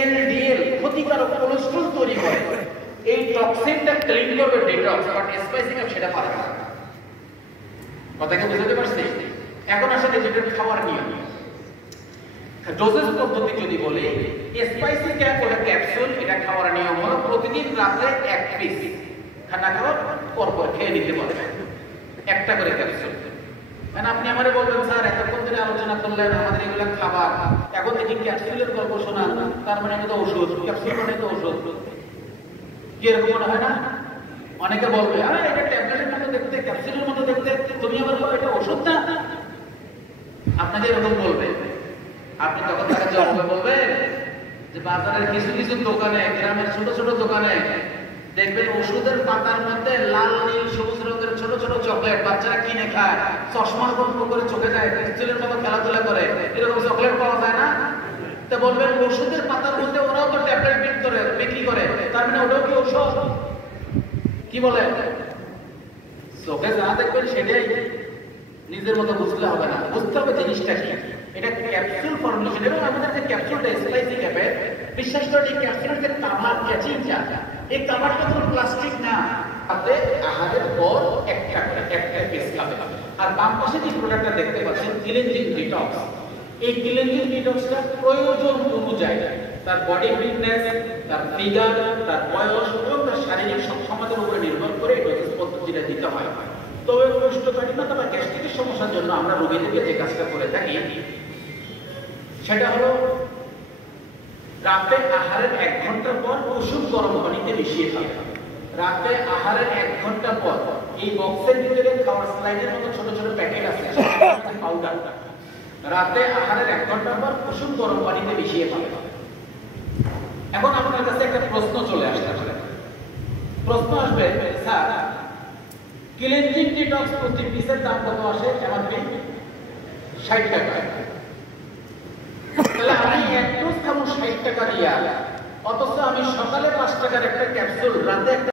LDL ক্ষতিকারক cholesterol তৈরি করে, এই টক্সিনটা ক্লিন করবে ডিটক্স, বাট স্পাইসি কাপ সেটা পারে না। কথাকে বুঝতে পারছি? এখন আসলে যেটা খাওয়ার নিয়ম, ডোজেস পদ্ধতি যদি বলি, স্পাইসি ক্যাপ হলো ক্যাপসুল, এটা খাওয়ার নিয়ম হলো প্রতিদিন রাতে 1 পিস খানা খাওয়ার পর খেয়ে নিতে পারবে, একটা করে ক্যাপসুল। মানে আপনি আমারে বলবেন স্যার এতক্ষণ ধরে আলোচনা করলেন আমাদের এগুলো খাবার, এখন দেখি ক্যাপসুলের গল্প শোনান, তার মানে এটা তো ওষুধ, ক্যাপসুল মানে তো ওষুধ, কি এরকম মনে হয় না? অনেকে বলবে আরে এটা ট্যাবলেটের মতো দেখতে, ক্যাপসুলের মতো দেখতে, তুমি আবার বলো এটা ওষুধ না। আপনাকে এরকম বলবে, আপনি তখন তাকে জবাবে বলবেন যে বাজারের কিছু কিছু দোকানে, গ্রামের ছোট ছোট দোকানে দেখবেন ওষুধের পাতার মধ্যে লাল নীল সবুজ রঙের ছোট ছোট চকলেট বাচ্চারা কিনে খায়, চশমার গল্প করে চোখে যায়, ক্রিস্টালের মতো খেলাধুলা করে, এরকম চকলেট পাওয়া যায় না? তো বলবেন ওষুধের পাতার মধ্যে ওরাও তো ট্যাবলেট বিক্রি করে, তার মানে ওটাও কি ওষুধ? কি বলে? চোখে যা দেখবেন সেটাই নিজের মতো বুঝলে হবে না, বুঝতে হবে জিনিসটা কি। এটা ক্যাপসুল ফর্মুলেশন, এবং আমাদের যে ক্যাপসুলটা স্পাইসি ক্যাপে, বিশ্বাস করে এই ক্যাপসুলের যে কাভার ক্যাচিংটা, এই কাভারটা কোনো প্লাস্টিক না, তাতে আহারের পর একটা করে একটা পিস খাবে। আর বাম পাশে যে প্রোডাক্টটা দেখতে পাচ্ছেন ক্লিনজিং ডিটক্স, এই ক্লিনজিং ডিটক্সটা প্রয়োজন অনুযায়ী তার বডি ফিটনেস, তার ফিগার, তার বয়স এবং তার শারীরিক সক্ষমতার উপরে নির্ভর করে এই ডোজ পদ্ধতিটা দিতে হয়। তবে কোষ্ঠকাঠিন্যতা বা গ্যাস্ট্রিকের সমস্যার জন্য আমরা রোগীদেরকে যে কাজটা করে থাকি সেটা হলো রাতে আহারের 1 ঘন্টা পর কুসুম গরম পানিতে মিশিয়ে খাবে। রাতে আহারের 1 ঘন্টা পর এই বক্সের ভিতরে খাওয়ার স্লাইডের মতো ছোট ছোট প্যাকেট আছে পাউডার, রাতে আহারের 1 ঘন্টা পর কুসুম গরম পানিতে মিশিয়ে খাবে। এখন আপনার কাছে একটা প্রশ্ন চলে আসতে পারে, প্রশ্ন আসবে স্যার ক্লিনজিং ডিটক্স প্রতি পিসের দাম কত আসে? এমআরপি 60 টাকা, তাহলে আমি এক ডোজ খাবো 60 টাকা দিয়া, অথচ আমি সকালে 5 টাকার একটা ক্যাপসুল, রাতে একটা